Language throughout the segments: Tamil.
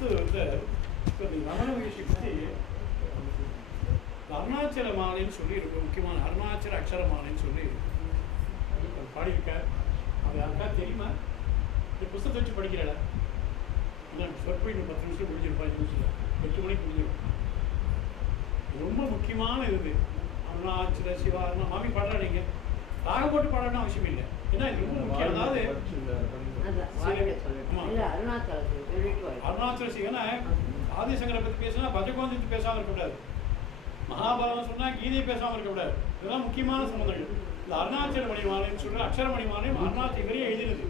அடுத்தது வந்து இப்போ இந்த ரமண மகிழ்ச்சி பற்றி அருணாச்சல மாலைன்னு சொல்லி இருக்கு. முக்கியமான அருணாச்சல அக்ஷர மாலைன்னு சொல்லி பாடியிருக்கார். அது யாருக்கா தெரியுமா? இந்த புத்தகத்தை வச்சு படிக்கிறடா இல்லை சொற்பை இன்னும் 10 நிமிஷம் முடிஞ்சிடும், 5 நிமிஷம் 8 மணிக்கு முடிஞ்சிடும். ரொம்ப முக்கியமான இது அருணாச்சல சிவா அருணா மாமி பாடுறா. நீங்கள் ராகம் போட்டு பாடணும்னு அவசியம் இல்லை. ஏன்னா இது ரொம்ப முக்கியம். அதாவது அருணாச்சல சிவனா ஆதிசங்கரை பற்றி பேசினா பஜகோந்தி பேசாமல் இருக்கக்கூடாது, மகாபாரதம் சொன்னால் கீதை பேசாமல் இருக்கக்கூடாது. இதெல்லாம் முக்கியமான சம்பந்தங்கள். இந்த அருணாச்சல மணிமாலைன்னு சொல்கிற அக்ஷர மணிமாலையும் அருணாச்சல இவரையே எழுதினது.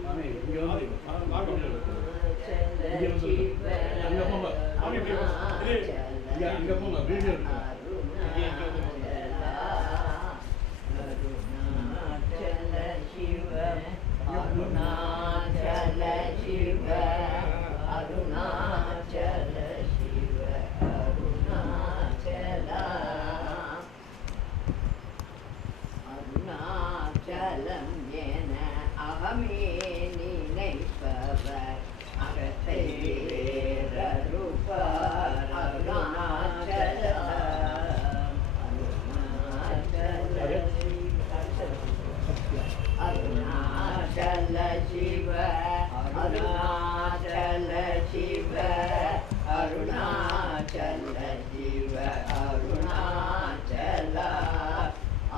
அருணாச்சல சிவ அருணாச்சல சிவ அருணாச்சல அருணாச்சலம் என அகமே நினைப்பவர் அகத்தை வேறறுப்பார். அருணாச்சல அருணாச்சல சிவ அருணாச்சல சிவ அருணாச்சல சிவ அருணாச்சல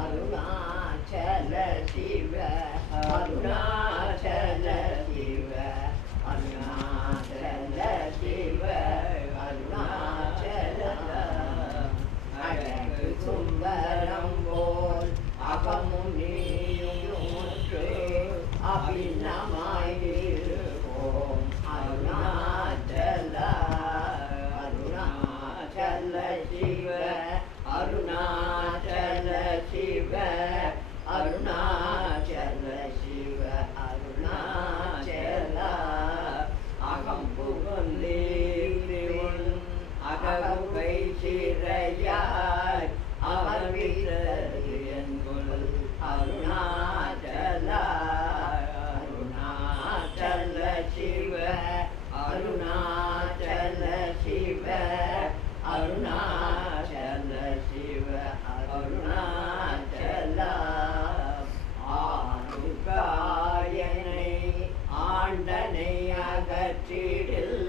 அருணாச்சல சிவ அருணாச்சல சிவ அருணாச்சல சிவ அருணாச்சல அழகு சுந்தரம் போல் அகமும் நீயுற்று அபிநமாயிருப்போம். அருணாச்சல அருணாச்சல சிவ அருணாச்சல சிவ அருணாச்சல சிவ அருணாச்சல அகம் புகுந்தேன் அகவை சிறையாய் அவர் விட்டது என்கொள். அருணாச்சல அருணாச்சல சிவ அருணாச்சல சிவ அருணாச்சல சிவ அருணாச்சல ஆணுகாயனை ஆண்டனை அகற்றிடில்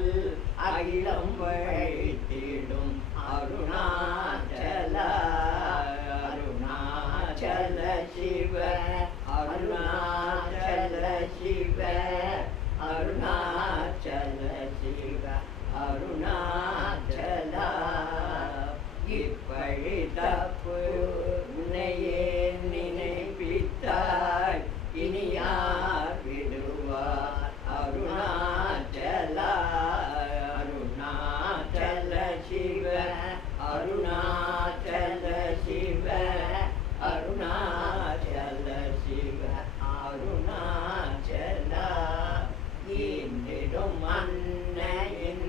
அகிலம் வைத்திடும். அருணாச்சல அருணாச்சல சிவ அருணாச்சல சிவ அருணாச்சல சிவ அருணாச்சல இப்பழி தப்பு உன்னையே நினைப்பித்தாய் இனி யார் விடுவார். அருணாச்சல அருணாச்சல சிவ அருணாச்சல சிவ அருணாச்சல சிவ அருணாச்சல இன்றிடும் அன்னையின்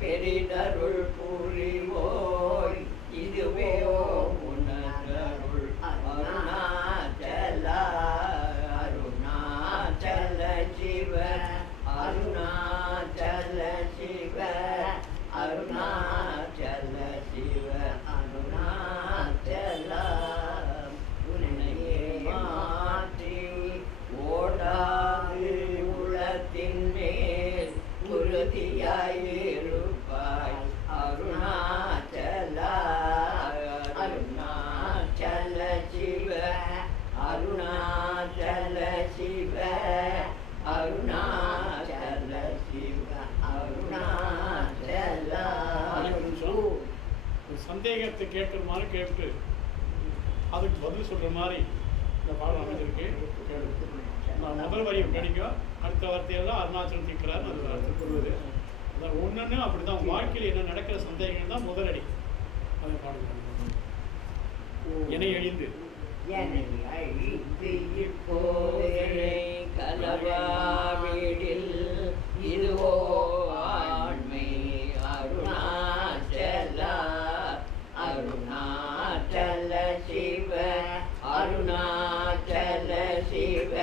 பெரிதருள் புரிவோய் இதுவே உணர்ந்தருள். அருணாச்சல அருணாச்சல சிவ அருணாச்சல சிவ அருணாச்சல சிவ அருணாச்சல உன்னையே மாற்றி ஓடாது உளத்தின் மேல் உறுதியாயிருப்பாய். அருணாச்சல அருணாச்சல சிவ அருணாச்சல சிவ அருணாச்சல சிவ அருணாச்சல. சந்தேகத்தை கேட்குற மாதிரி கேட்டு அதுக்கு பதில் சொல்கிற மாதிரி இந்த பாடம் அமைஞ்சிருக்கு. முதல் வரி கிடைக்கும், அடுத்த வார்த்தையெல்லாம் அருணாச்சலம் தீர்க்கிறார். அது அர்த்தம் கொள்வது அதான் ஒன்றுன்னு அப்படி தான் வாழ்க்கையில் என்ன நடக்கிற சந்தேகங்கள் தான் முதலடி. அதை பாடுங்க. என்னை அழிந்து இப்போதே கலவாவிடில் இதுவோ ஆண்மை. அருணாச்சல அருணாச்சல சிவ அருணாச்சல சிவ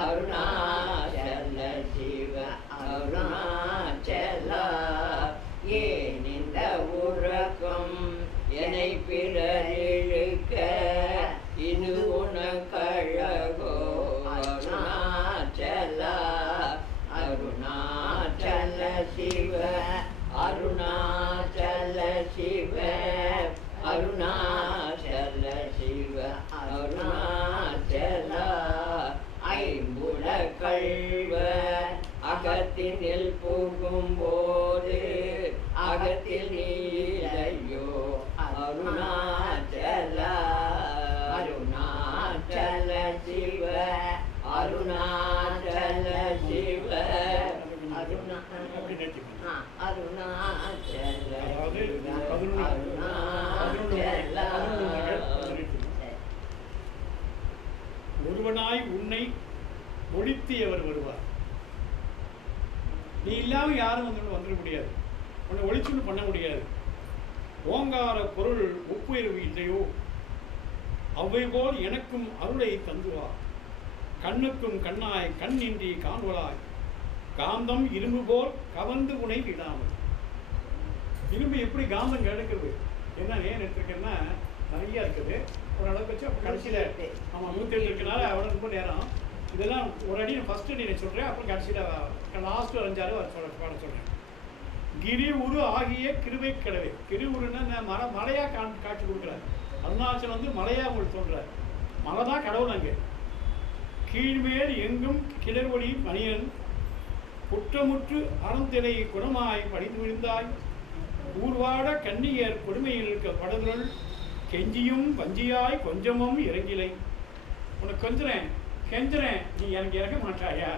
அருணாச்சல சிவ அருணாச்சல சிவ அருணாச்சல சிவ அருணாச்சல சிவ அருணாச்சல ஐம்புல கள்வ அகத்தினில் புகும்போது அகத்தில் நீலையோ அருணாச்சல அருணாச்சல சிவ அருணாச்சல சிவ ஒருவனாய் உன்னை ஒழித்தியவர் வருவார். நீ இல்லாம யாரும் வந்துட முடியாது, உன்னை ஒழிச்சுன்னு பண்ண முடியாது. ஓங்கார பொருள் ஒப்புயர்வு இல்லையோ அவை போல் எனக்கும் அருளை தந்துவார். கண்ணுக்கும் கண்ணாய் கண்ணின்றி காண்பலாய் காந்தம் இரும்பு போல் கவர்ந்து உனை விடாமல். இரும்பு எப்படி காந்தம் கிடைக்கிறது? என்ன ஏன் எடுத்துருக்கேன்னா நிறைய இருக்குது, ஒரு அளவுக்கு வச்சு அப்போ கடைசியில் ஆமாம் 108 இருக்கனால அவ்வளோ ரொம்ப நேரம். இதெல்லாம் ஒரு அடி ஃபஸ்ட்டு நீ சொல்கிறேன், அப்புறம் கடைசியில் லாஸ்ட்டு 5-6 பாட சொல்கிறேன். கிரி உரு ஆகிய கிருபை கடவை. கிரி உருன்னா மலையாக காட்சி கொடுக்குறாரு. அருணாச்சலம் வந்து மலையாக உங்களுக்கு சொல்கிறார். மலை தான் கடவுள். அங்கே கீழ்மேல் எங்கும் கிளர்வொளி மணியன் குற்றமுற்று அறந்திரை குணமாய் படிந்து விழுந்தாய். ஊர்வாட கன்னியர் கொடுமையில் இருக்க படகுகள் கெஞ்சியும் பஞ்சியாய் கொஞ்சமும் இறங்கிலை. உனக்கு கொஞ்சறேன் கெஞ்சுறேன், நீ எனக்கு இறங்க மாட்டாயா?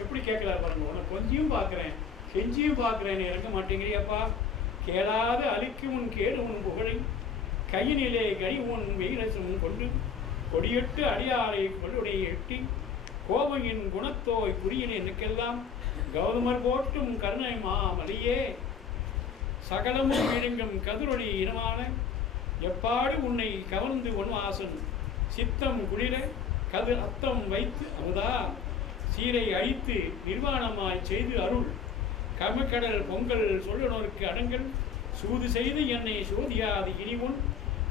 எப்படி கேட்கலாம் பாருங்க. உனக்கு கொஞ்சியும் பார்க்குறேன் கெஞ்சியும் பார்க்குறேன், நீ இறங்க மாட்டேங்கிறியாப்பா. கேளாத அழிக்கும் உன் கேடு உன் புகழை கையினிலே கனி உன் வெயிலசும் கொண்டு கொடியெட்டு அடியாரை கொள்ளுடைய எட்டி கோபையின் குணத்தோய் புரியின் எனக்கெல்லாம் கௌதமர் போட்டும் கருணை மாமலையே சகலமும் விழுங்கும் கதிரொளி இனமான எப்பாடு உன்னை கவர்ந்து ஒன்வாசன் சித்தம் குளிர கது அத்தம் வைத்து அமுதா சீரை அழித்து நிர்வாணமாய் செய்து அருள் கமக்கடல் பொங்கல் சொல்லுனோருக்கு அடங்கல் சூது செய்து என்னை சோதியாது இனிமுன்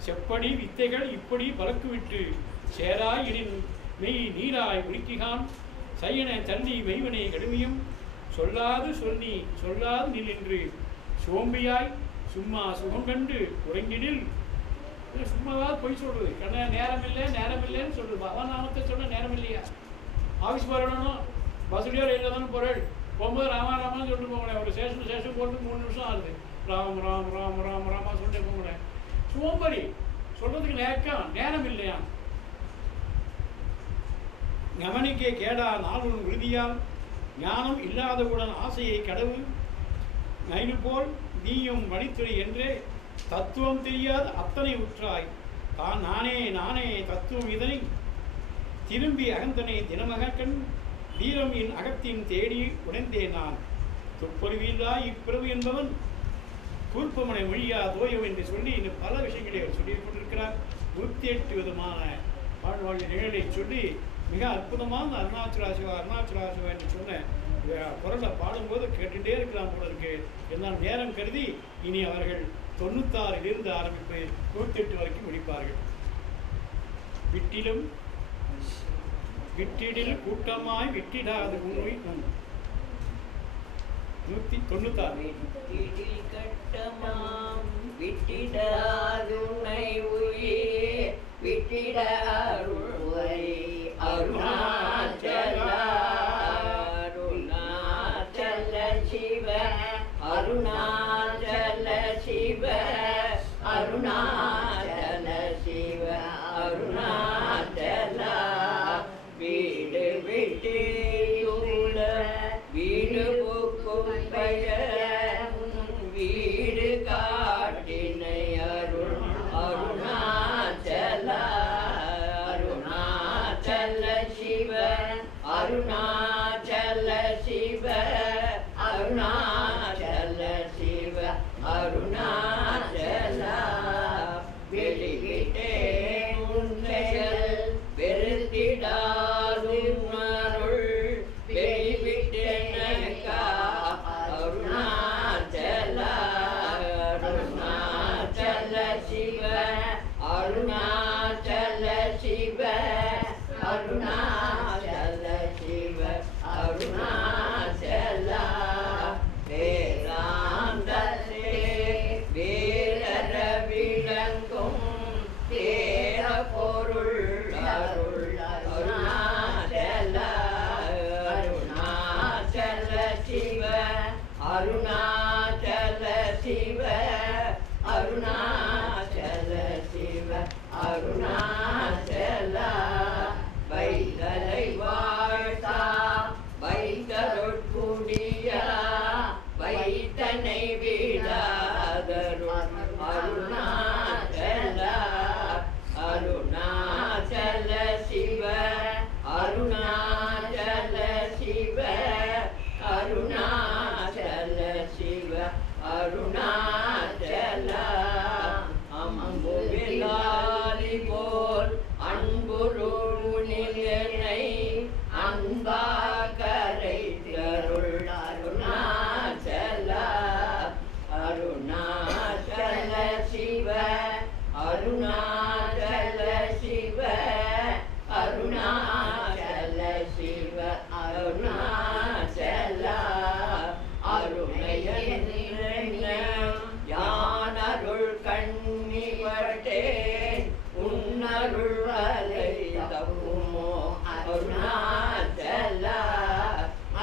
செப்படி வித்தைகள் இப்படி பலக்குவிட்டு சேராய் இடின் மெய் நீராய் உருக்கிகான் சையன தள்ளி மெய்வனை கடுமையும் சொல்லாது சொல்லி சொல்லாது நின்று சோம்பியாய் சும்மா சுகம் கண்டு உறங்கிடில். சும்மாதான் பொய் சொல்றது. கண்ண நேரம் இல்லைன்னு சொல்றது. பகவான் நாமத்தை சொன்ன நேரம் இல்லையா? ஆஃபீஸ் போயிடணும், பஸ்ஸுலையோ ரயிலில் தானே போகிறேன். போகும்போது ராமான்னு சொல்லிட்டு போங்களேன். ஒரு ஸ்டேஷன் போட்டு 3 நிமிஷம் ஆகுது. ராம் ராம் ராம் ராம் ராமா சொல்லிட்டு போங்களேன். சோம்பரி சொல்றதுக்கு நேரம் இல்லையா? கவனிக்கே கேடா நாளும் உறுதியால் ஞானம் இல்லாதவுடன் ஆசையை கடவு நைனு போல் நீயும் வழித்துறை என்றே தத்துவம் தெரியாத அத்தனை உற்றாய் தான் நானே தத்துவம் இதனை திரும்பி அகந்தனை தினமகன் வீரம் என் அகத்தின் தேடி உடைந்தே நான் துப்பறிவில்லா இப்பிறவு என்பவன் கூர்ப்பமனை மொழியா தோயம் என்று சொல்லி இன்னும் பல விஷயங்களை அவர் சொல்லி கொண்டிருக்கிறார். 108 விதமான வாழ்வாழ்வு நிகழ்வை சொல்லி மிக அற்புதமான அருணாச்சலா சிவா என்று சொன்ன குரலை பாடும்போது கேட்டுட்டே இருக்கலாம் போல இருக்கு. என்னால் நேரம் கருதி இனி அவர்கள் 96 ஆரம்பித்து 108 வரைக்கும் முடிப்பார்கள். விட்டிடில் கூட்டமாய் விட்டிடாது உண்மை 196 கட்டமாம் விட்டிடாதுனை உயிர் விட்டிட அருள்வை அருணாச்சல அருணாச்சல சிவ அருணாச்சல சிவ அருணாச்சல சிவ அருணாச்சல வீடு விட்டு வீடு போக்கும் பெயர் வீடு காட்டினை அருள் அருணாச்சல அருணாச்சல சிவ அருணாச்சல சிவ அருணாச்சல சிவ அருணாச்சல வெளியிட்டே உன்னைகள் வெறுத்திடாதும் அருள் வெளிவிட்டேனக்கா அருணா அருணாச்சல சிவ அருணாச்சல சிவ அருணாச்சலா வைதலை வாழ்த்தா வைத்தருட்குடியா வைத்தனை விடாதருள் அருணாச்சலா அருணாச்சல சிவ அருணாச்சல சிவ அருணாச்சல சிவ அருணாச்சலா அம்புவிலாலி போல் அன்புருணிலை அன்பா கரை தருள் அருணாச்சலா அருணாச்சல சிவ அருணாச்சல சிவ அருணாச்சல சிவ அருணாச்சலா அருணையன் யான் அருள் கண்ணிவட்டேன் உன்னருள் வலை தப்புமோ அருணாச்சலா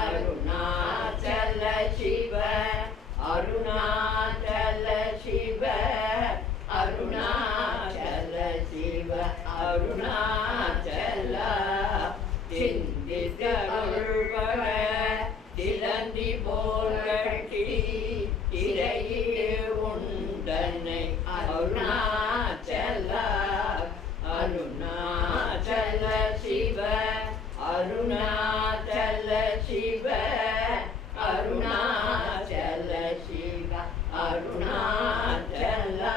அருணாச்சல சிவ அருணாச்சல சிவ அருணாச்சல சிவ அருணாச்சலா சிந்தித்தருள்வர திலந்தி போல் கட்டி இறையிலே உண்டனை அருணாச்சலா அருணாச்சல சிவ அருணாச்சல சிவ அருணாச்சல சிவ அருணாச்சலா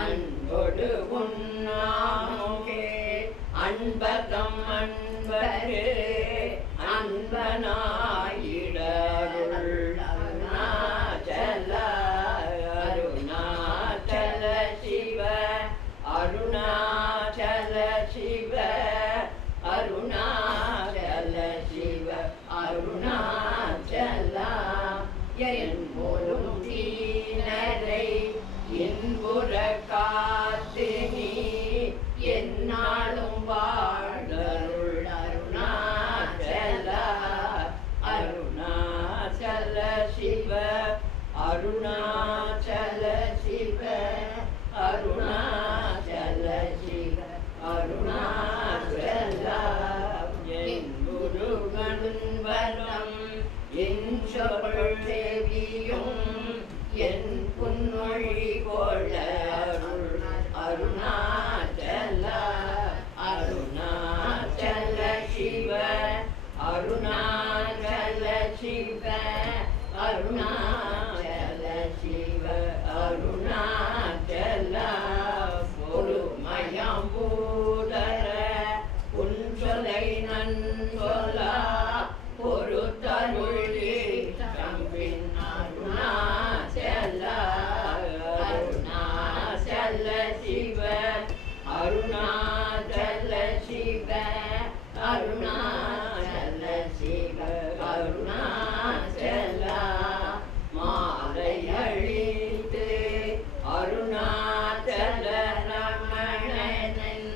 அன்பொடு உன்னாமோகே அன்பதம் அன்பரே அன்பனாயிடருள் அருணாச்சலா அருணாச்சல சிவ அருணாச்சல சிவ அருணாச்சல சிவ அருணாச்சலா என் போலும் தீனரை என்புற காத்து நீ என்னாலும் வாழ்தருள் அருணாச்சலா அருணாச்சல சிவ அருணாச்சல சிவ அருணாச்சல சிவ அருணாச்சலா என் முருகன் வனம் என் சொல் தேவியும் என் புன்மொழி போல அருள் அருணாச்சலா அருணாச்சல சிவ அருணாச்சல சிவ அருணாச்சல சிவ அருணாச்சலா பொறுமயம் பூதர உன் சொல்லை நன்சொலா பொறுத்தருளே தம்பின் அருணாச்சலா அருணாச்சல சிவ அருணாச்சல சிவ அருணாச்சல சிவ அருணாச்சலா மாலை அழித்து அருணாச்சல ரமணன்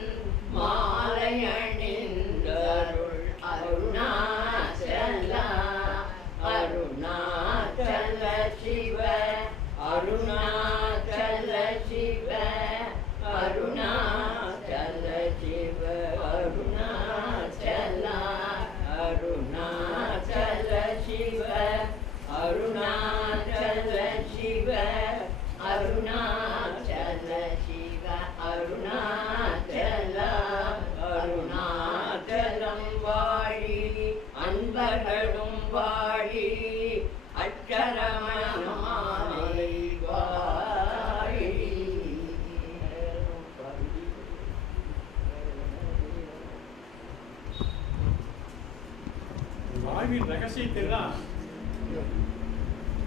மாலை அணிந்தருள் அருணாச்சலா அருணாச்சல சிவ அருணாச்சல சிவ அருணாச்சல சிவ அருணாச்சலா அருணாச்சல சிவ அருணாச்சல சிவ அருணாச்சல சிவ அருணாச்சலா அருணாச்சலம் வாழி அன்பர்களும் வாழி அச்சரமணமாலை வாழி வாழ்வின் ரகசியத்தை தான்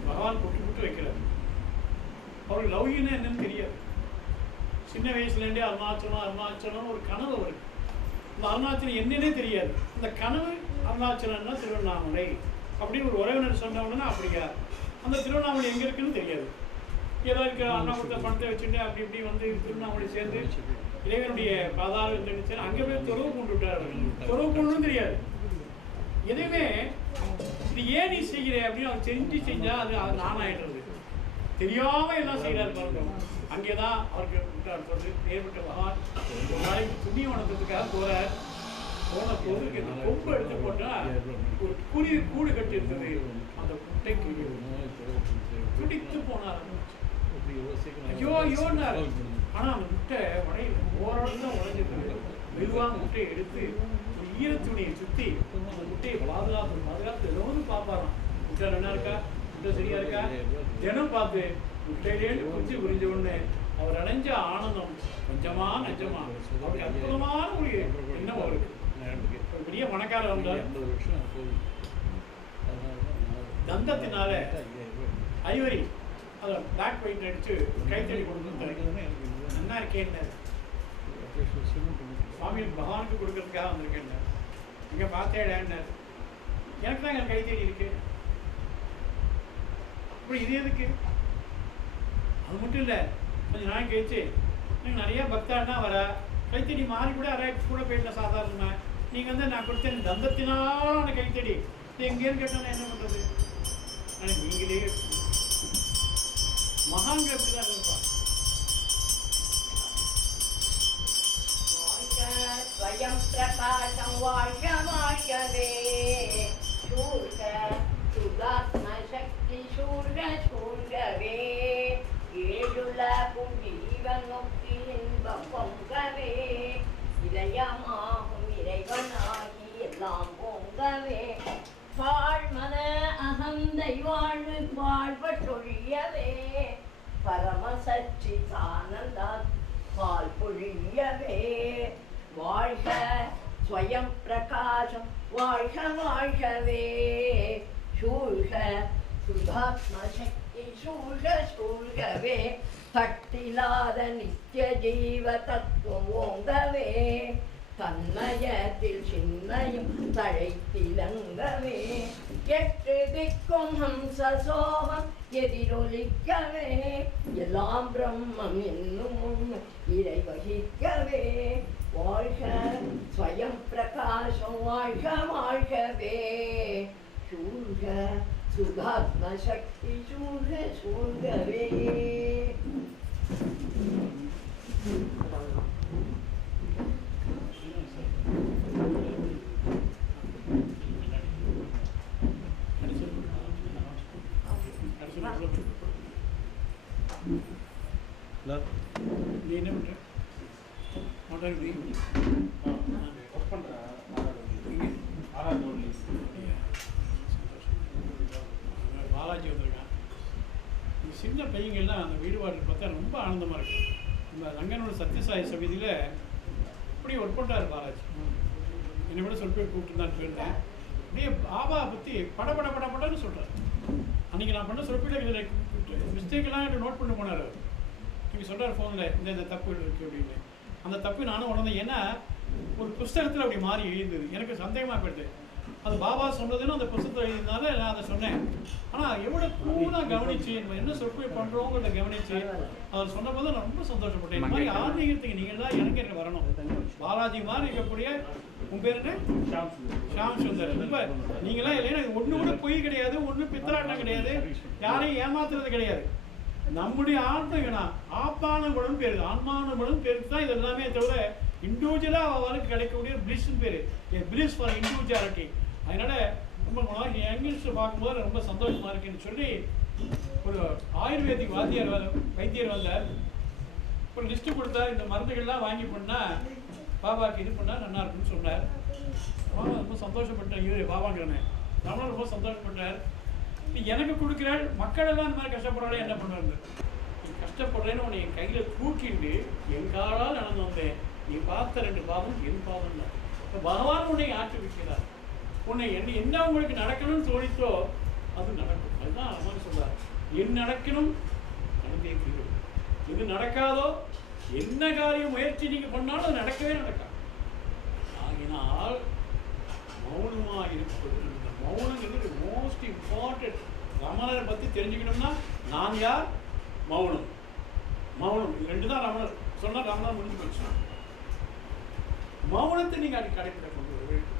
பகவான் புட்டு புட்டு வைக்கிறார். அவருக்கு லவ்யின்னா என்னன்னு தெரியாது. சின்ன வயசுலேருந்தே அருணாச்சலம் அருணாச்சலம் ஒரு கனவு அவருக்கு. இந்த அருணாச்சலம் என்னன்னே தெரியாது. இந்த கனவு அருணாச்சலம்னா திருவண்ணாமலை அப்படின்னு ஒரு உறவினர் சொன்னவங்கன்னா அப்படியா, அந்த திருவண்ணாமலை எங்கே இருக்குன்னு தெரியாது. ஏதோ இருக்க அண்ணாபுரத்தை பணத்தை வச்சுட்டு அப்படி இப்படி வந்து திருவண்ணாமலை சேர்ந்து இறைவனுடைய பாதாள அங்கே போய் துறவு கொண்டு விட்டார். துறவு கொண்டுன்னு தெரியாது. எதையுமே இது ஏன் நீ செய்கிற அப்படின்னு அவர் தெரிஞ்சு செஞ்சா அது நானாயிடுறது. தெரியாம எல்லாம் செய்யறாரு பாருங்க. அங்கேதான் அவருக்கு சொல்றது ஏற்பட்ட மகான் ஒரு நாளைக்கு துணி உணர்ந்ததுக்காக போறார். போன போது கொம்பு எடுத்து போட்டா ஒரு குருவி கூடு கட்டி இருந்தது. அந்த குட்டைக்கு துடித்து போனார். ஐயோ ஐயோன்னார். ஆனா அந்த முட்டை ஓரளவு தான் உடைஞ்சது. மெதுவாக முட்டையை எடுத்து ஒரு ஈரத்துணியை சுத்தி அந்த முட்டையை பாதுகாத்து ஏதோன்னு பார்ப்பாராம். முட்டை என்ன இருக்கா, முட்டை சரியா இருக்கா, தினம் பார்த்து முட்டையிலேருந்து குஞ்சு குறிஞ்ச உடனே அவர் அடைஞ்ச ஆனந்தம் கொஞ்சமா நெஞ்சமா அப்படி அற்புதமான ஒரு எண்ணம் அவருக்கு. ஒரு பெரிய பணக்காரர் வந்தார். தந்தத்தினால ஐவரி அதை பிளாக் பெயிண்ட் அடிச்சு கைத்தறி கொடுத்து நல்லா இருக்கேன் சுவாமி பகவானுக்கு கொடுக்கறதுக்காக வந்திருக்கேன். இங்க பார்த்தேன் எனக்கு தான் என் கைத்தறி இருக்கு. அப்படி இது எதுக்கு? அது மட்டும் இல்லை, கொஞ்சம் நாள் கழிச்சு நீங்கள் நிறைய பக்தானா வர கைத்தறி மாறி கூட அரைக்கு கூட போயிட்டேன் சாதாரணமாக. நீங்கள் வந்து நான் கொடுத்தேன் தந்தத்தினால கைத்தறி இது எங்கேன்னு கேட்டால் என்ன பண்ணுறது? ஆனால் நீங்களே மகான்கள் எப்படி தான் இருப்பா. ஸ்வயம் பிரகாசம் வாழ்க வாழ்கவே, சூழ்க சுதாத்ம சக்தி சூழ்க சூழ்கவே, ஏழுலகும் ஜீவன் முக்தி இன்பம் பொங்கவே, இதயமாகும் இறைவனாகி எல்லாம் பொங்கவே, வாழ்மன அகந்தை வாழ்வு வாழ்வொழியவே, பரமசச்சி சானந்தா பால் பொழியவே, வாழ்க ஸ்வயம் பிரகாசம் வாழ்க வாழ்கவே, சூழ்க சுதாத்ம சக்தி சூழ்க சூழ்கவே, தட்டிலாத நித்திய ஜீவ தத்துவம் ஓங்கவே, தன்மயத்தில் சின்மயம் தழைத்திலங்கவே, எட்டு திக்கும் ஹம்சசோகம் எதிரொலிக்கவே, எல்லாம் பிரம்மம் என்னும் உண்மை இறை வகிக்கவே, வாழ்க ஸ்வயம் பிரகாசம் வாழ்க வாழ்கவே, சூழ்க சுதாத்ம சக்தி சூழ்க சூழ்கவே. நீ என்ன பண்ற? பாலாஜி வந்திருக்கான். இந்த சின்ன பையங்கள்லாம் அந்த வீடுபாடு பார்த்தா ரொம்ப ஆனந்தமாக இருக்கும். இந்த ரங்கனோட சத்யசாயி சமிதியில் இப்படி ஒர்க் பண்ணுறாரு பாலாஜி. என்னை விட சொல் பேர் கூப்பிட்டுருந்தான்னு போயிருந்தேன். அப்படியே பாபா பற்றி படன்னு சொல்கிறார். அன்றைக்கி நான் பண்ண சொற்பில் இதில் மிஸ்டேக்கெல்லாம் எனக்கு நோட் பண்ணி போனார். நீங்கள் சொல்கிறார் ஃபோனில் இந்த தப்புகள் இருக்குது அப்படின்னு. அந்த தப்பு நானும் உணர்ந்தேன். ஏன்னா ஒரு புஸ்தகத்தில் அப்படி மாறி எழுந்தது. எனக்கு சந்தேகமாக போயிடுது. அது பாபா சொன்னதுன்னு அந்த புஸ்தகத்தில் எழுதினால நான் அதை சொன்னேன். ஆனால் எவ்வளோ கூடாக கவனிச்சு என்ன சொற்பொழிவு பண்ணுறோங்கிறத கவனிச்சு அவர் சொன்னபோது நான் ரொம்ப சந்தோஷப்பட்டேன். இந்த மாதிரி ஆன்மீகத்துக்கு நீங்கள்லாம் எனக்கு வரணும். பாலாஜி மாதிரி இருக்கக்கூடிய உன் பேர் என்ன? ஷாம் சுந்தர். ரொம்ப நீங்களாம் இல்லைன்னா ஒன்று கூட பொய் கிடையாது, ஒன்றும் பித்தலாட்டம் கிடையாது, யாரையும் ஏமாத்துறது கிடையாது. நம்முடைய ஆத்மகனா ஆப்பான குணம் பேரு, ஆன்மான குணம் பேருக்கு தான் இது எல்லாமே. தவிர இண்டிவிஜுவலாக அவளுக்கு கிடைக்கக்கூடிய பிளிஸ்ன்னு பேர், பிளிஸ் ஃபார் இண்டிவிஜுவாலிட்டி. அதனால ரொம்ப யங்ஸ்டர் பார்க்கும்போது ரொம்ப சந்தோஷமா இருக்குன்னு சொல்லி ஒரு ஆயுர்வேதிக் வைத்தியர் வந்தார். ஒரு லிஸ்ட்டு கொடுத்தார். இந்த மருந்துகள்லாம் வாங்கி பண்ணால் பாபாவுக்கு இது பண்ணால் நல்லா இருக்குன்னு சொன்னார். ரொம்ப சந்தோஷப்பட்டேன். இது பாபாங்கிறனே நம்மளும் ரொம்ப சந்தோஷப்பட்டார். நீ எனக்கு கொடுக்குறாள், மக்களெல்லாம் இந்த மாதிரி கஷ்டப்படுறாள், என்ன பண்ணுறது? நீ கஷ்டப்படுறேன்னு உன்னை என் கையில் தூக்கிட்டு என் காலால் நடந்து வந்தேன். நீ பார்த்த 2 பாதம் என் பாதம் தான். இப்போ பகவான் உன்னை ஆற்றி வைக்கிறார். உன்னை என்ன உங்களுக்கு நடக்கணும்னு தோணித்தோ அது நடக்கும். அதுதான் அவர் சொல்றார். என் நடக்கணும் நடந்தே தீரும். இது நடக்காதோ என்ன காரியம் முயற்சி நீங்கள் பண்ணாலும் அது நடக்கவே நடக்காது. ஆகினால் மௌனமாக இருப்பது, இந்த மௌனங்கிறது மோஸ்ட் இம்பார்ட்டன்ட். ரமணரை பற்றி தெரிஞ்சுக்கணும்னா நான் யார், மௌனம். இது 2 தான் ரமணர் சொன்னால் ரமணர் முடிஞ்சு போச்சு. மௌனத்தை நீங்கள் அது கடைப்பிடிக்க கொண்டு வர வேண்டும்.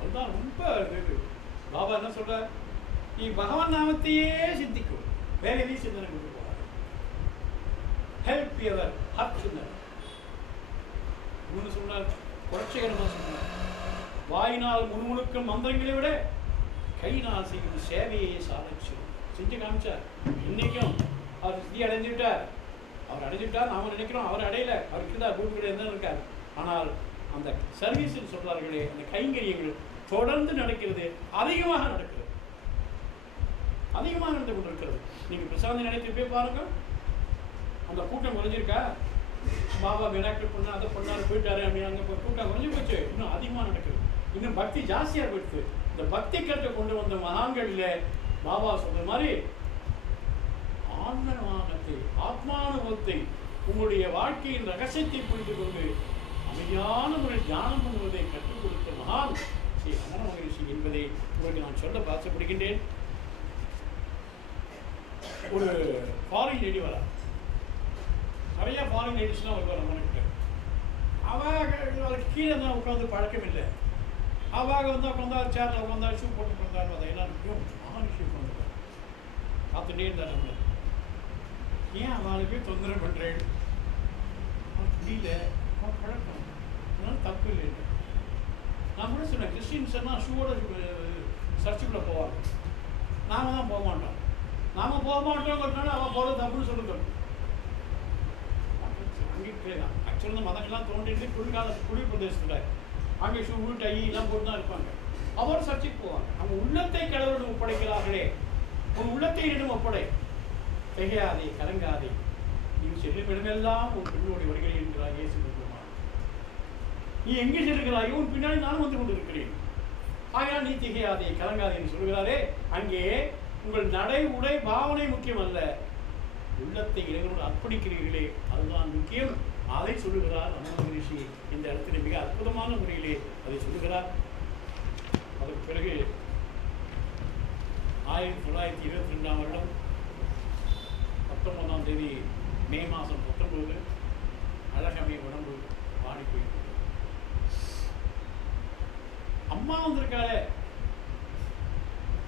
அதுதான் ரொம்ப இது பாபா என்ன சொல்றார்? நீ பகவான் நாமத்தையே சிந்திக்கும், வேற எதையும் சிந்தனை கொண்டு போகாது. ஹெல்ப் யுவர் ஹார்ட் சொன்னார். இன்னொன்று சொன்னார், புரட்சிகரமாக சொன்னார், வாயினால் முணுமுணுக்கும் மந்திரங்களை விட கையினால் செய்யும் சேவையை சாதிச்சு செஞ்சு காமிச்சார். இன்னைக்கும் அவர் சித்தி அடைஞ்சுட்டார். அவர் அடைஞ்சுட்டார், நாம நினைக்கிறோம் அவர் அடையல, அவருக்கு தான் பூமி கிடையாது இருக்கார். ஆனால் அந்த சர்வீஸ் சொல்றார்களே, அந்த கைங்கரியங்கள் தொடர்ந்து நடக்கிறது, அதிகமாக நடக்கிறது, அதிகமாக நடந்து கொண்டிருக்கிறது. நீங்க பிரசாந்தி நினைத்து போய் பாருங்க, அந்த கூட்டம் குறைஞ்சிருக்கா? பாபா மிராக்கிள் பண்ணா, அதை பண்ணாரு, போயிட்டாரு அப்படின்னு அங்கே கூட்டம் குறைஞ்சி போச்சு. இன்னும் அதிகமாக நடக்குது, இன்னும் பக்தி ஜாஸ்தியாக போயிடுது. இந்த பக்தி கருத்தை கொண்டு வந்த மகான்களில் பாபா சொல்ற மாதிரி ஆன்மீகத்தை, ஆத்மானுபவத்தை, உங்களுடைய வாழ்க்கையின் ரகசியத்தை புரிந்து கொண்டு அமைதியான ஒரு தியானம் பண்ணுவதை கற்றுக் கொடுத்த மகான் ஸ்ரீ ரமண மகரிஷி என்பதை உங்களுக்கு நான் சொல்ல ஆசைப்படுகின்றேன். ஒரு ஃபாரின் லேடி வரா, நிறைய ஃபாரின் லேடிஸ்லாம் வருவார் ரமணக்கிட்ட. அவளுக்கு கீழே தான் உட்காந்து பழக்கம் இல்லை. அவாக வந்து உட்காந்தா, சேரில் உட்காந்தா, ஷூ போட்டு உட்காந்தாரு, அதை எல்லாருக்கும் மகானிஷி உட்காந்துருக்காரு. பார்த்துட்டே இருந்தார் ரமணர். ஏன் அவளுக்கு தொந்தரவு பண்ணுறேன்? முடியல, பழக்கம், அதனால தப்பு இல்லை. நான் கூட சொன்னேன், கிறிஸ்டின்ஸ் எல்லாம் ஷூவோட சர்ச்சுக்குள்ளே போவாங்க, நாம தான் போக மாட்டோம். நாம போக மாட்டோங்கிறதுனால அவன் போகிற தப்புன்னு சொல்லுங்க. அங்கே ஆக்சுவலாக இந்த மதங்கள்லாம் தோன்றிட்டு குளிர் பிரதேசத்தில் அங்கே ஷூ டை எல்லாம் போட்டு தான் இருப்பாங்க. அவர் சர்ச்சைக்கு போவாங்க. அவங்க உள்ளத்தை கடவுளிடம் ஒப்படைக்கிறார்களே, உன் உள்ளத்தை என்னிடம் ஒப்படை, திகையாதே, கலங்காதே, நீ செல்லும் இடமெல்லாம் உன் பெண்ணோடைய வருகை என்கிறார் இயேசு பெருமான். நீ எங்கே செல்கிறாயோ உன் பின்னாடி நானும் வந்து கொண்டு இருக்கிறேன். ஆகையால் நீ திகையாதே, கலங்காதே என்று சொல்கிறாரே, அங்கே உங்கள் நடை, உடை, பாவனை முக்கியம் அல்ல, உள்ளத்தை இறைவனோடு அர்ப்பணிக்கிறீர்களே அதுதான் முக்கியம். அதை சொல்லுகிறார் ரமண மகரிஷி. இந்த இடத்துல மிக அற்புதமான முறையிலே அதை சொல்லுகிறார். அதற்கு பிறகு 1922 வருடம் 19ஆம் தேதி மே மாதம் 19 அழகமே உடம்பு வாடி போயிட்டு அம்மா வந்திருக்காளே,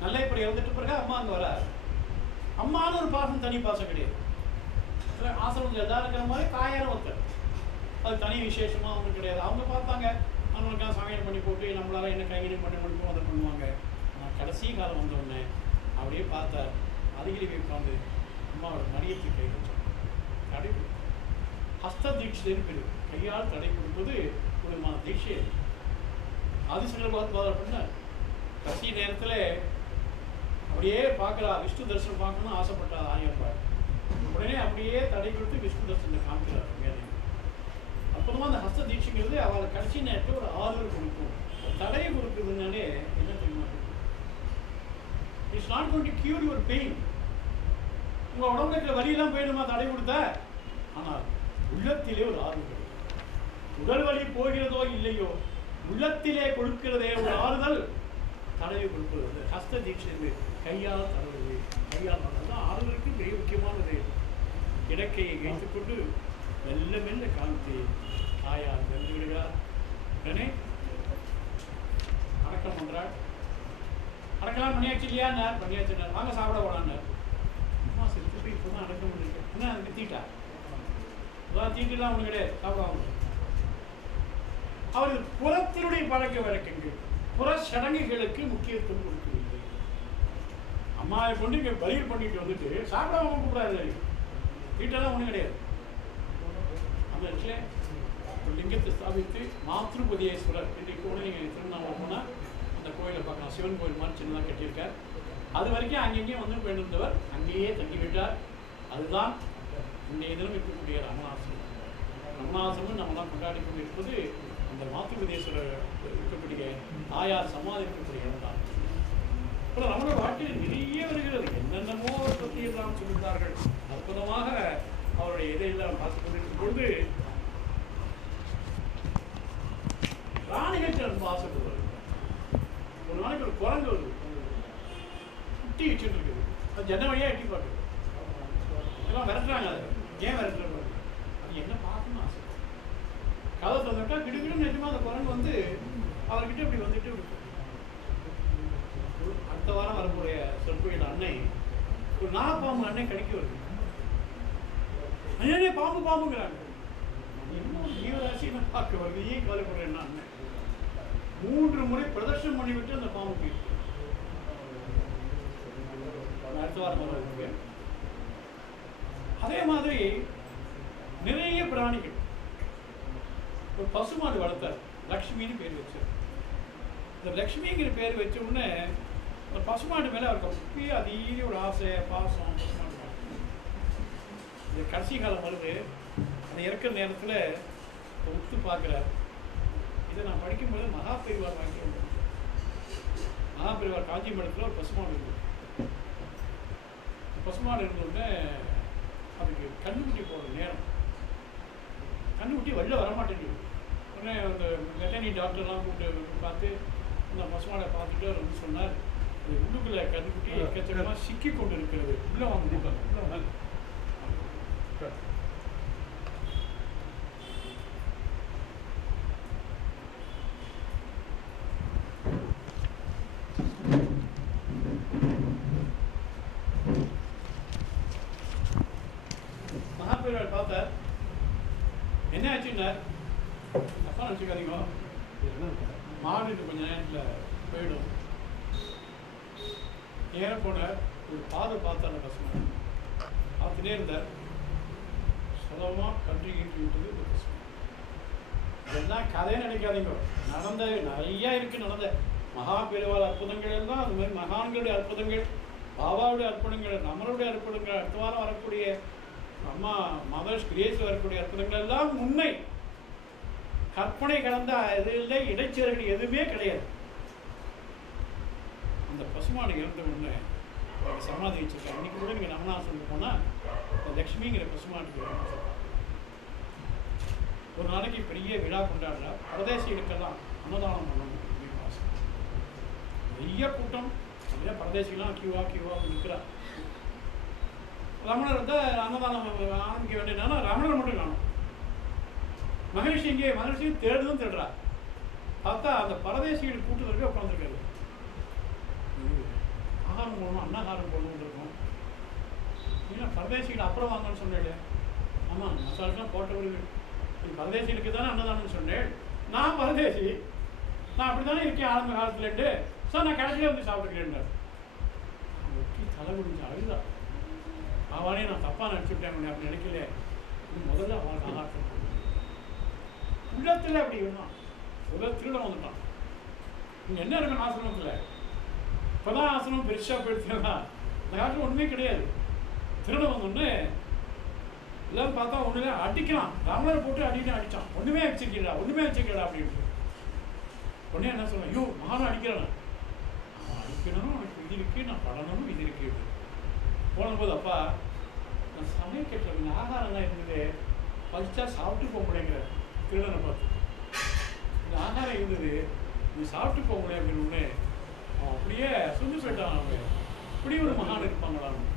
நல்ல இப்படி இறந்துட்டு பிறகு அம்மா அங்கே வராது. அம்மானு ஒரு பாசம், தனி பாசம் கிடையாது. ஆசிரமம் எதாவது இருக்கிற மாதிரி தாயாரும் ஒருத்தர், அது தனி விசேஷமாக அவங்க கிடையாது. அவங்க பார்த்தாங்க, அவங்களுக்காக சமையல் பண்ணி போட்டு நம்மளால என்ன கையிலையும் பண்ணி முடிப்போம், அதை பண்ணுவாங்க. ஆனால் கடைசி காலம் வந்தோடனே அப்படியே பார்த்தார், அருகிலே உட்காந்து அம்மாவோட மரியத்துக்கு கை வச்சார். தடை ஹஸ்த தீட்சைன்னு பேர், கையால் தடை கொடுப்பது ஒரு விதமான தீட்சை. ஆதிசங்கர் பாதர் பண்ணார். கடைசி நேரத்தில் அப்படியே பார்க்குறா, விஷ்ணு தரிசனம் பார்க்கணும்னு ஆசைப்பட்டார் ஆயப்பார். உடனே அப்படியே தடை கொடுத்து விஷ்ணு தரிசனத்தை காமிக்கிறார். மேலே அப்புறமா அந்த ஹஸ்த தீட்சைங்கிறது அவளை கடைசி நேரத்தில் ஒரு ஆறுதல் கொடுக்கும். தடையை கொடுக்குறதுனாலே என்ன தெரியுமா, it's not going to cure your pain. உங்கள் உடம்புல இருக்கிற வலியெல்லாம் போயிடுமா தடை கொடுத்தா? ஆனால் உள்ளத்திலே ஒரு ஆறுதல் கிடைக்கும். உடல் வலி போகிறதோ இல்லையோ, உள்ளத்திலே கொடுக்கிறதே ஒரு ஆறுதல் தடவை கொடுப்பது. ஹஸ்த தீட்சை கையால் தடவுது, கையால் தான் ஆறுதலுக்கு மிக முக்கியமானது. இடக்கையை வைத்துக்கொண்டு மெல்ல மெல்ல காமித்து தாயார் வென்று விடுகிறார். உடனே அடக்கம் பண்றாள். அடக்கலாம் பண்ணியாச்சு இல்லையா? பண்ணியாச்சு. வாங்க சாப்பிட போனான்னார். அம்மா செத்து போய் இப்போ தான் அடக்கம் பண்ணிருக்கேன். என்ன அதுக்கு தீட்டா? அதான் தீட்டுலாம் ஒன்றும் கிடையாது, சாப்பிடாம. அவர் புறத்தினுடைய பழக்க வழக்கங்கள், புற சடங்குகளுக்கு முக்கியத்துவம் கொடுக்கவில்லை. அம்மாவை கொண்டு இங்கே பயிர் பண்ணிட்டு வந்துட்டு சாப்பிடாம கூப்பிடாது. தீட்டெல்லாம் ஒன்றும் கிடையாது. அந்த இடத்துல ஒரு லிங்கத்தை ஸ்தாபித்து மாத்ருபதியேஸ்வரர் இன்றைக்கு கூட நீங்கள் திருவண்ணாமலை போனால் அந்த கோயிலை பார்க்கலாம். சிவன் கோயில் மாதிரி சின்னதாக கட்டியிருக்கார். அது வரைக்கும் அங்கங்கேயும் வந்து போயிருந்தவர் அங்கேயே தங்கிவிட்டார். அதுதான் இன்றைய தினம் இருக்கக்கூடிய ரமணாசிரமம். ரமணாசிரமம் நம்மளாம் கொண்டாடி கொண்டிருப்பது அந்த மாத்ருபதீஸ்வரர் இருக்கக்கூடிய தாயார் சமாதி இருக்கக்கூடிய இடம் தான். இப்போ ரமண வாழ்க்கையில் நிறைய வருகிறது. என்னென்னமோ பற்றி எல்லாம் சொல்லியிருந்தார்கள். அற்புதமாக அவருடைய இதையெல்லாம் பார்த்துக் கொண்டிருக்கும் பொழுது ராணிகள் ரொம்ப ஆசைப்படுவார். ஒரு நாளைக்கு ஒரு குரங்கு வருது, குட்டி வச்சுட்டு இருக்குது. அது ஜன்ன வழியாக எட்டி பார்க்குது. எல்லாம் விரட்டுறாங்க. அதை ஏன் விரட்டுறாங்க? அது என்ன பார்க்கணும்னு ஆசை. கதை தந்துட்டா கிடுக்கிடும் நிஜமா அந்த குரங்கு வந்து அவர்கிட்ட இப்படி வந்துட்டு அடுத்த வாரம் வரக்கூடிய சொற்பொழியில் அன்னை ஒரு நாகப்பாம்பு அன்னை கடிக்க வருது. அண்ணே பாம்பு பாம்புங்கிறாங்க. இன்னும் ஜீவராசியை நான் பார்க்க வருது, ஏன் கவலைப்படுறேன்னா அண்ணன் 3 முறை பிரதர்ஷனம் பண்ணிவிட்டு அந்த பாம்பு போயிட்டு அடுத்த வாரம் வருவாங்க. அதே மாதிரி நிறைய பிராணிகள். ஒரு பசுமாடு வளர்த்தார், லக்ஷ்மின்னு பேர் வச்சார். இந்த லக்ஷ்மிங்கிற பேர் வச்ச உடனே அந்த பசுமாடு மேலே அவருக்கு அப்பயே அதீத ஒரு ஆசை, பாசம். பசுமாடு இந்த கடைசி காலம் வருது, அந்த இறக்குற நேரத்தில் ஒத்து பார்க்குறார். இதை நான் படிக்கும்போது மகாபெரிவார் வாங்கி வந்தேன். மகாபெரிவார் காஞ்சிபுரத்தில் ஒரு பசுமாடு இருந்தது. பசுமாடு இருந்தோடனே அதுக்கு கண்ணுக்குட்டி போகிற நேரம், கண்ணுக்குட்டி வெளில வரமாட்டேங்குது. உடனே அந்த வெட்டனரி டாக்டர்லாம் கூப்பிட்டு பார்த்து அந்த பசுமாடை பார்த்துட்டு அவர் வந்து சொன்னார், அது உள்ளுக்குள்ளே கண்ணுக்குட்டி எக்கச்சக்கமாக சிக்கி கொண்டு இருக்கிறது, உள்ளே வாங்க உள்ள வாங்க. மகாபெரிவார் பார்த்தார், என்ன ஆச்சுன்னா அப்பா நினச்சிக்காதீங்க, மாடு கொஞ்ச நேரத்தில் போயிடும். ஏற போன ஒரு பாதை பார்த்தார், பசுமாடு பார்த்துட்டே இருந்தார். சுலபமாக கன்று ஈட்டி விட்டது இந்த பசுமாடு. இதெல்லாம் கதையை நினைக்காதீங்க, நடந்த நிறையா இருக்குது. நடந்த மகாபெரிவார் அற்புதங்கள் எல்லாம் அது மாதிரி மகான்களுடைய அற்புதங்கள், பாபாவுடைய அற்புதங்கள், நம்மளுடைய அற்புதங்கள், அடுத்த வாரம் வரக்கூடிய அம்மா மதர்ஸ் கிரேஸ் வரக்கூடிய அற்புதங்கள் எல்லாம் உண்மை. கற்பனை கலந்த இது இல்லை, இடைச்செருகள் எதுவுமே கிடையாது. அந்த பசுமாடு இறந்த உடனே சமாதி வச்சிருக்காங்க. இன்னைக்கு கூட நீங்கள் ரமணாசனுக்கு போனால் இந்த லக்ஷ்மிங்கிற பசுமாட்டுக்கு ஒரு நாளைக்கு பெரிய விழா கொண்டாடுறா. பரதேசிகளுக்கெல்லாம் அன்னதானம் பண்ணணும் அப்படின்னு ஆசை. நிறைய கூட்டம், நிறைய பரதேசிகள்லாம் கியூவா நிற்கிறா. ரமணர் வந்து அன்னதானம் ஆரம்பிக்க வேண்டியதுனால ரமணர் மட்டும் காணும். மகரிஷி இங்கே மகரிஷியும் தேடுறா. பார்த்தா அந்த பரதேசிகள் கூட்டத்திற்கு உட்காந்துருக்காரு. ஆகாரம் போடணும், அன்னகாரம் போடணும்னு இருக்கும். ஏன்னா பரதேசிகள் அப்புறம் வாங்கன்னு சொன்னேன். ஆமாம், மசாலுக்கெல்லாம் போட்டவர்கள் பரதேசிகளுக்கு தானே அன்னதானம்னு சொன்னேன். நான் பரதேசி, நான் அப்படி தானே இருக்கேன் ஆரம்ப காலத்துலேட்டு. சார் நான் கடைசியில் வந்து சாப்பிட்டுக்கிறேன். வெற்றி தலை முடிஞ்சு அழுதா. அவனே நான் தப்பாக நினச்சிவிட்டேன் அப்படி நினைக்கல. முதல்ல அவனுக்கு ஆகாரம் உள்ளத்தில் அப்படி இருந்தான். முதல்ல திருட வந்துட்டான். இங்கே என்ன இருக்கணும் ஆசிரமத்தில்? இப்போதான் ஆசிரமம் பெருசாக போயிடுச்சுன்னா அந்த காலத்தில் ஒன்றுமே கிடையாது. திருட வந்தோடனே எல்லாரும் பார்த்தா ஒன்றுமே அடிக்கிறான். ரமணரை போட்டு அடிச்சான். ஒன்றுமே வச்சுக்கிறா அப்படின்ட்டு. உடனே என்ன சொல்லுவேன், ஐயோ மகானும் அடிக்கிறான். அவன் அடிக்கணும், அவனுக்கு இது இருக்குது, நான் படணும், இது இருக்குது. போனபோது அப்பா நான் சமையல் கேட்டேன், ஆகாரம்லாம் இருந்தது, பறிச்சா சாப்பிட்டு போக முடியுங்கிற திருடனை பார்த்து. இந்த ஆகாரம் இருந்தது, நீ சாப்பிட்டு போக முடியாது அப்படின்னு அவன் அப்படியே சொல்லி போயிட்டான். அவங்க இப்படி ஒரு மகான் இருப்பாங்களான்னு.